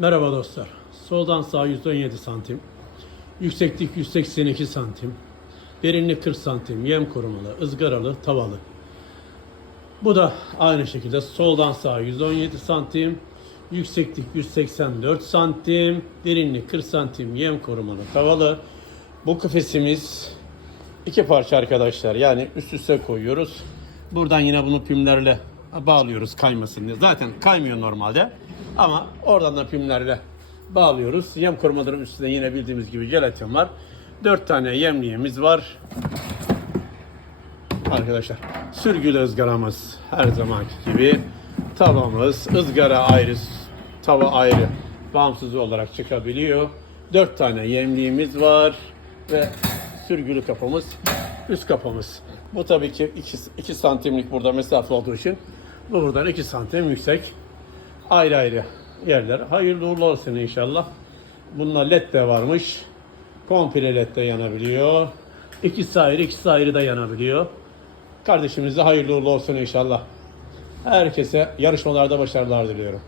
Merhaba dostlar. Soldan sağa 117 santim. Yükseklik 182 santim. Derinlik 40 santim. Yem korumalı, ızgaralı, tavalı. Bu da aynı şekilde soldan sağa 117 santim. Yükseklik 184 santim. Derinlik 40 santim. Yem korumalı, tavalı. Bu kafesimiz iki parça arkadaşlar. Yani üst üste koyuyoruz. Buradan yine bunu pimlerle bağlıyoruz kaymasın diye. Zaten kaymıyor normalde. Ama oradan da pimlerle bağlıyoruz. Yem korumaların üstünde yine bildiğimiz gibi jelatin var. 4 tane yemliğimiz var. Arkadaşlar sürgülü ızgaramız her zamanki gibi. Tavamız ızgara ayrı, tava ayrı bağımsız olarak çıkabiliyor. 4 tane yemliğimiz var ve sürgülü kapımız üst kapımız. Bu tabii ki 2, 2 santimlik burada mesafe olduğu için bu buradan 2 santim yüksek. Ayrı ayrı yerler. Hayırlı uğurlu olsun inşallah. Bunda led de varmış. Komple led de yanabiliyor. İkisi ayrı, ikisi ayrı da yanabiliyor. Kardeşimize hayırlı uğurlu olsun inşallah. Herkese yarışmalarda başarılar diliyorum.